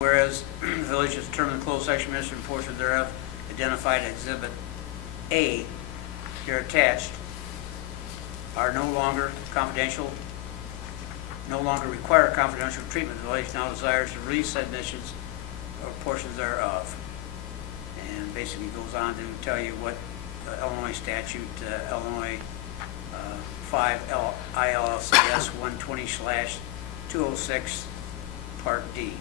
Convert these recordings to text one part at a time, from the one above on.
Whereas the village has determined the closed section administrative portion thereof identified in Exhibit A here attached are no longer confidential, no longer require confidential treatment. The village now desires to release said admissions or portions thereof. And basically goes on to tell you what Illinois statute, Illinois 5 ILCS 120/206 Part D.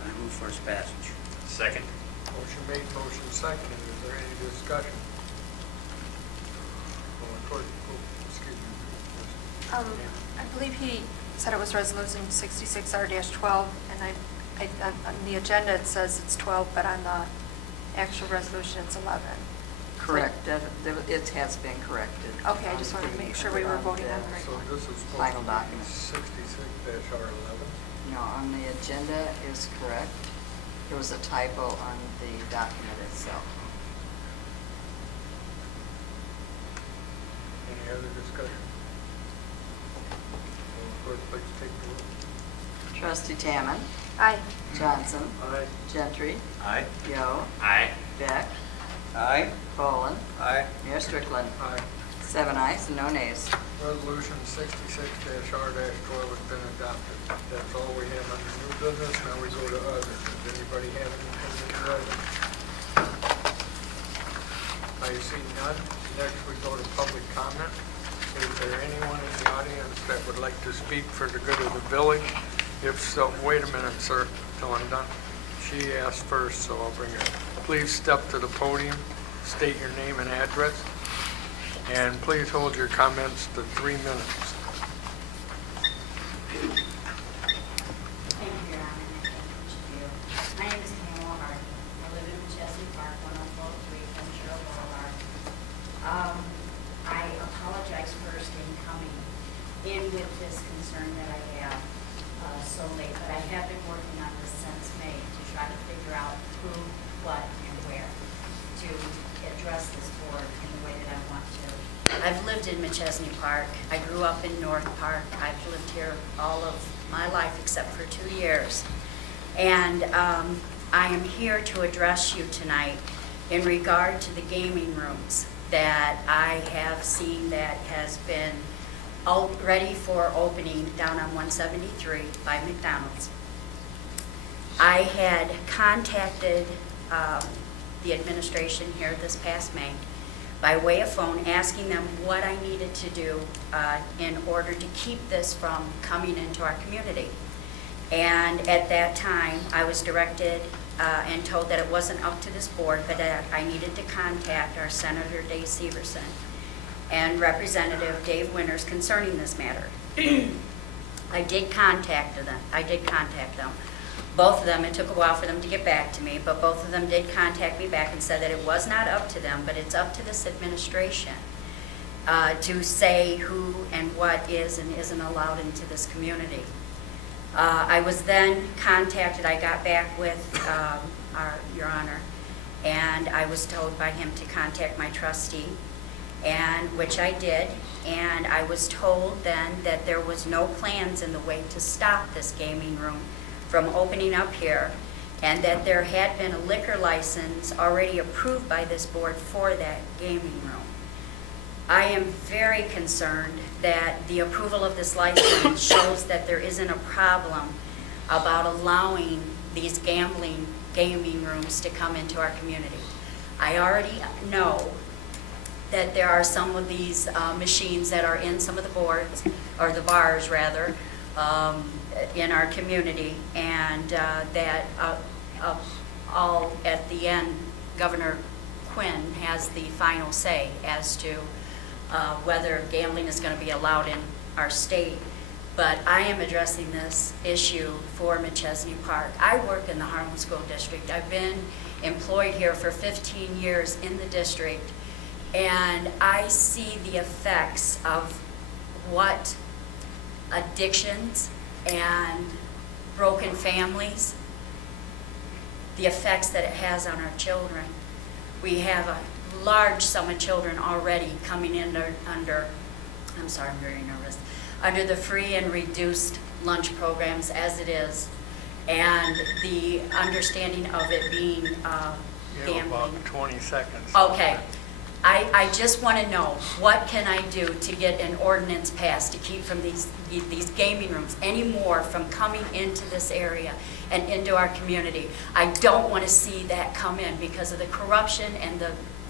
I move for its passage. Second. Motion made, motion seconded. Is there any discussion? Excuse me. I believe he said it was resolution 66R-12, and on the agenda it says it's 12, but on the actual resolution it's 11. Correct. It has been corrected. Okay, I just wanted to make sure we were voting on the right So one. this is Final document. 66-R11. No, on the agenda is correct. There was a typo on the document itself. Any other discussion? Will the clerk please take the roll? Trustee Tamman, Aye. Johnson, Aye. Gentry, Aye. Yo, Aye. Beck, Aye. Poland, Aye. Mayor Strickland. Aye. 7 ayes and no nays. Resolution 66-R-12 has been adopted. That's all we have under new business. Now we go to other. Does anybody have anything to other? I see none. Next we go to public comment. Is there anyone in the audience that would like to speak for the good of the village? If so, wait a minute, sir, till I'm done. She asked first, so I'll bring her. Please step to the podium, state your name and address, and please hold your comments to 3 minutes. Thank you, Your Honor. My name is Pamela Hardy. I live in Machesney Park, 10403 Ventura Boulevard. I apologize first in coming in with this concern that I have so late, but I have been working on this since May to try to figure out who, what, and where to address this board in the way that I want to. I've lived in Machesney Park. I grew up in North Park. I've lived here all of my life except for 2 years. And I am here to address you tonight in regard to the gaming rooms that I have seen that has been ready for opening down on 173 by McDonald's. I had contacted the administration here this past May by way of phone, asking them what I needed to do in order to keep this from coming into our community. And at that time, I was directed and told that it wasn't up to this board, but that I needed to contact our Senator Dave Severson and Representative Dave Winters concerning this matter. I did contact them. Both of them, it took a while for them to get back to me, but both of them did contact me back and said that it was not up to them, but it's up to this administration to say who and what is and isn't allowed into this community. I was then contacted, I got back with Your Honor, and I was told by him to contact my trustee, and which I did, and I was told then that there was no plans in the way to stop this gaming room from opening up here, and that there had been a liquor license already approved by this board for that gaming room. I am very concerned that the approval of this license shows that there isn't a problem about allowing these gaming rooms to come into our community. I already know that there are some of these machines that are in some of the boards, or the bars rather, in our community, and that all at the end, Governor Quinn has the final say as to whether gambling is going to be allowed in our state. But I am addressing this issue for Machesney Park. I work in the Harlem School District. I've been employed here for 15 years in the district, and I see the effects of what addictions and broken families, the effects that it has on our children. We have a large sum of children already coming in under I'm sorry, I'm very nervous, under the free and reduced lunch programs as it is. and the understanding of it being You have gambling. about 20 seconds. Okay. I just want to know, what can I do to get an ordinance passed to keep from these gaming rooms anymore from coming into this area and into our community? I don't want to see that come in because of the corruption and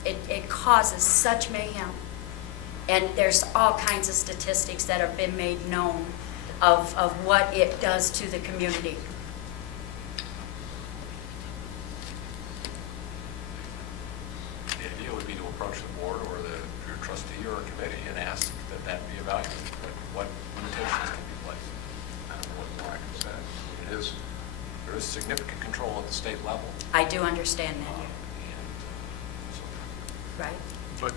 it causes such mayhem. And there's all kinds of statistics that have been made known of what it does to the community. The idea would be to approach the board or your trustee or a committee and ask that that be evaluated. But what limitations can be placed? I don't know what more I can say. There is significant control at the state level. I do understand that, And so right? But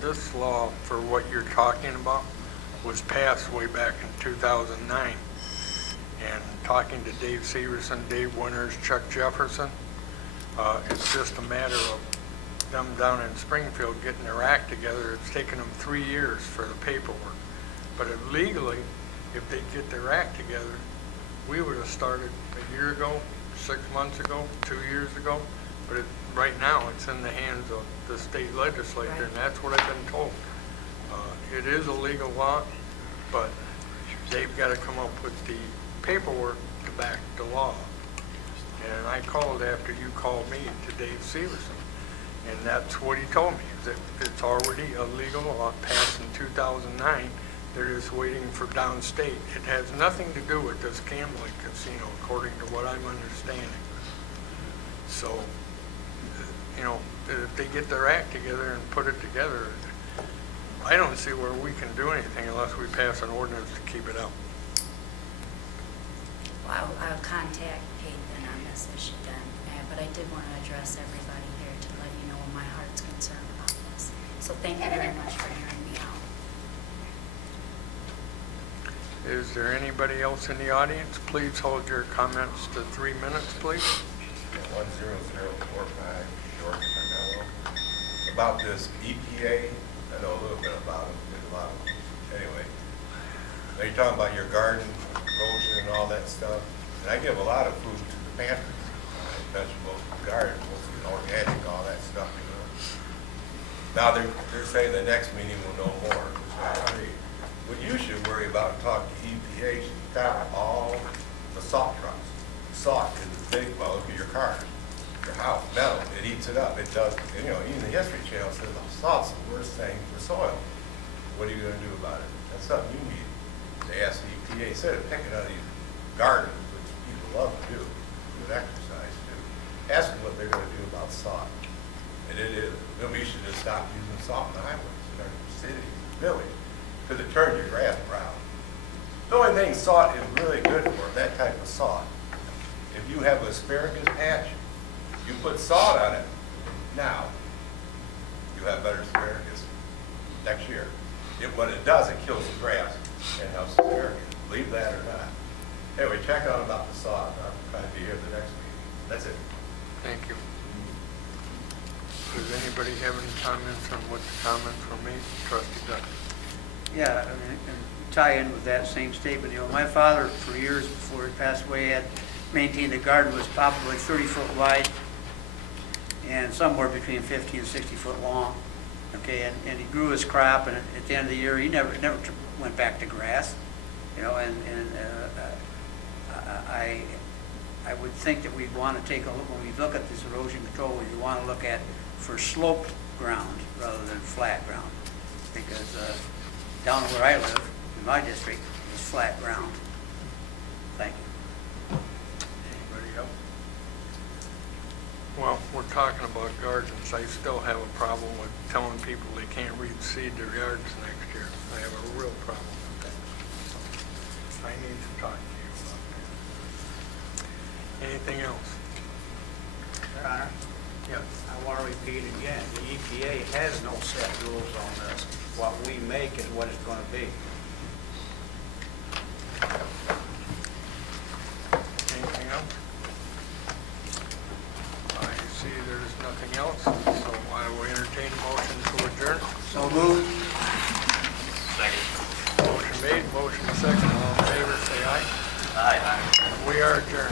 this law, for what you're talking about, was passed way back in 2009. And talking to Dave Severson, Dave Winters, Chuck Jefferson, it's just a matter of them down in Springfield getting their act together. It's taken them 3 years for the paperwork. But legally, if they get their act together, we would have started a year ago, 6 months ago, 2 years ago. But right now, it's in the hands of the state legislature, and that's what I've been told. It is a legal law, but they've got to come up with the paperwork to back the law. And I called after you called me to Dave Severson, and that's what he told me, that it's already a legal law passed in 2009. They're just waiting for downstate. It has nothing to do with this gambling casino, according to what I'm understanding. So, you know, if they get their act together and put it together, I don't see where we can do anything unless we pass an ordinance to keep it out. Well, I'll contact Peyton on this issue then, but I did want to address everybody here to let you know my heart's concerned about this. So thank you very much for hearing me out. Is there anybody else in the audience? Please hold your comments to 3 minutes, please. 10045 York, Carmelo. About this EPA, I know a little bit about them, there's a lot of them. Anyway, now you're talking about your garden erosion and all that stuff. And I give a lot of food to the pantries, vegetables, gardens, organic, all that stuff, you know. Now they're saying the next meeting will know more, which I agree. What you should worry about and talk to EPA, should stop all the salt trucks. Salt is a big, well, look at your cars, your house, metal, it eats it up. It does, you know, even the History Channel says salt's the worst thing for soil. What are you going to do about it? That's something you need to ask the EPA. Instead of picking on these gardens, which people love to do, good exercise too, ask them what they're going to do about salt. And it is, we should just stop using salt in the highways in our cities, village, because it turns your grass brown. The only thing salt is really good for, that type of salt, if you have an asparagus patch, you put salt on it now, you have better asparagus next year. What it does, it kills the grass and helps the asparagus. Believe that or not. Anyway, check out about the salt. I'll try to be here the next meeting. That's it. Thank you. Does anybody have any comments on what the comments were made? Trustee Duck. Yeah, I mean, and tie in with that same statement, you know, my father, for years before he passed away, had maintained the garden was probably 30 foot wide and somewhere between 50 and 60 foot long. Okay, and he grew his crop, and at the end of the year, he never went back to grass, you know, and I would think that we'd want to take a look, when we look at this erosion control, we want to look at for sloped ground rather than flat ground, because down where I live, in my district, is flat ground. Thank you. Anybody else? Well, we're talking about gardens. I still have a problem with telling people they can't reseed their yards next year. I have a real problem with that. So I need to talk to you about that. Anything else? Your Honor, Yes. I want to repeat again, the EPA has no set rules on this. What we make is what it's going to be. Anything else? I see there's nothing else, so I will entertain a motion to adjourn. So moved. Motion made, motion second. All in favor, say aye. Aye. We are adjourned.